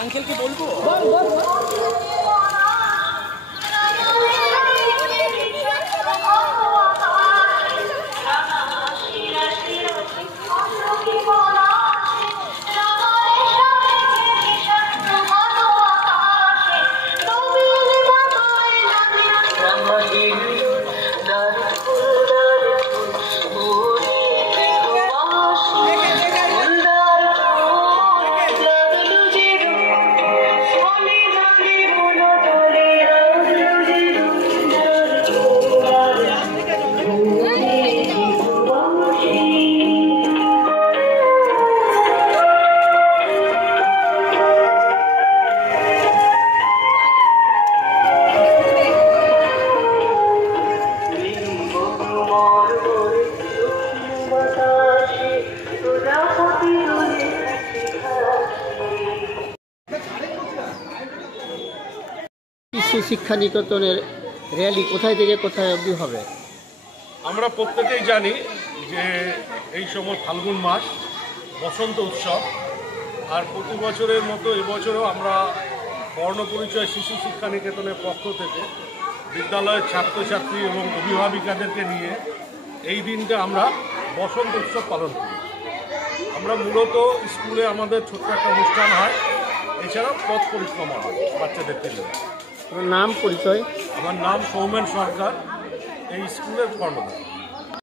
আঙ্কেলকে বলবো কৃষি শিক্ষা নিকেতনের র্যালি কোথায় থেকে কোথায় অবধি হবে? আমরা প্রত্যেকেই জানি যে এই সময় ফাল্গুন মাস বসন্ত উৎসব, আর প্রতি বছরের মতো এবছরও আমরা বর্ণপরিচয় শিশু শিক্ষা নিকেতনের পক্ষ থেকে বিদ্যালয়ের ছাত্রছাত্রী এবং অভিভাবিকাদেরকে নিয়ে এই দিনটা আমরা বসন্ত উৎসব পালন করি। আমরা মূলত স্কুলে আমাদের ছোট্ট একটা অনুষ্ঠান হয়, এছাড়াও পথ পরিক্রমা হয় বাচ্চাদেরকে নিয়ে। নাম পরিচয়? আমার নাম সৌমেন সরকার, এই স্কুলের কর্মকর্তা।